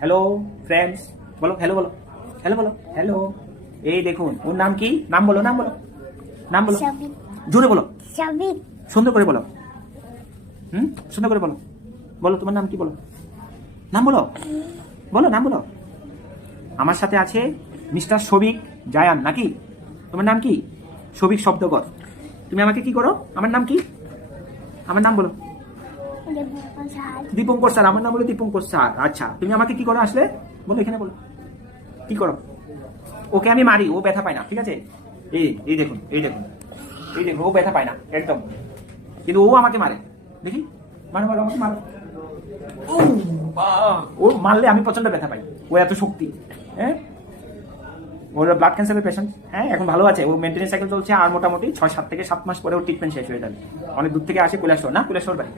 Hello friends, বলো hello, বলো hello, বলো হ্যালো। এই দেখুন, ওর নাম কি? নাম বলো, নাম বলো, নাম বলো, সাবিত। জোরে বলো, সাবিত। সুন্দর করে বলো। সুন্দর করে বলো। বলো তোমার নাম কি? বলো নাম, বলো বলো নাম বলো। আমার সাথে আছে মিস্টার শফিক জায়ান, নাকি? তোমার নাম কি? শফিক শব্দকর। তুমি আমাকে কি করো? আমার নাম কি? আমার নাম বলো। দীপঙ্কর স্যার, আমার নাম হলো দীপঙ্কর স্যার। আচ্ছা, তুমি আমাকে কি করো আসলে? বলো, এখানে বলো কি করো। ওকে আমি মারি, ও ব্যথা পায় না, ঠিক আছে? এই এই দেখুন, এই দেখুন, এই দেখুন, ও ব্যথা পায় না একদম, কিন্তু ও আমাকে মারে। দেখি, মারো মারো, আমাকে মারো। ও বাহ! ও মারলে আমি প্রচন্ড ব্যথা পাই, ও এত শক্তি। হ্যাঁ, ওর ব্লাড ক্যান্সারের পেশেন্ট। হ্যাঁ, এখন ভালো আছে, ও মেনটেনেন্স সাইকেল চলছে, আর মোটামুটি 6-7 থেকে 7 মাস পরে ওর ট্রিটমেন্ট শেষ হয়ে যাবে। অনেক দূর থেকে আসে, কৈলাসহর, না কৈলাসহর বাড়ি।